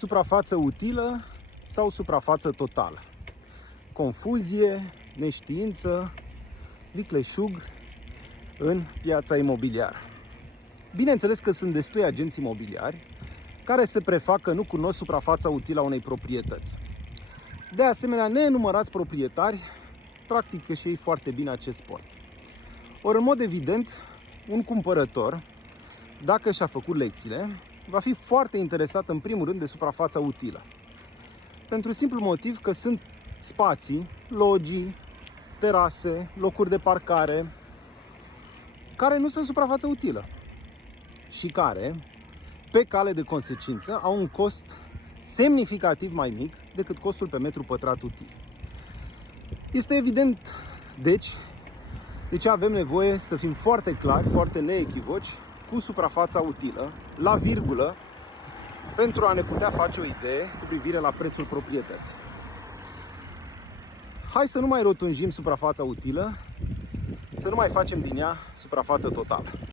Suprafață utilă sau suprafață totală? Confuzie, neștiință, vicleșug în piața imobiliară. Bineînțeles că sunt destui agenți imobiliari care se prefac că nu cunosc suprafața utilă a unei proprietăți. De asemenea, nenumărați proprietari practică și ei foarte bine acest sport. Ori, în mod evident, un cumpărător, dacă și-a făcut lecțiile, va fi foarte interesat în primul rând de suprafața utilă. Pentru simplu motiv că sunt spații, logii, terase, locuri de parcare, care nu sunt suprafață utilă și care, pe cale de consecință, au un cost semnificativ mai mic decât costul pe metru pătrat util. Este evident, deci, de ce avem nevoie să fim foarte clari, foarte neechivoci cu suprafața utilă, la virgulă, pentru a ne putea face o idee cu privire la prețul proprietății. Hai să nu mai rotunjim suprafața utilă, să nu mai facem din ea suprafață totală.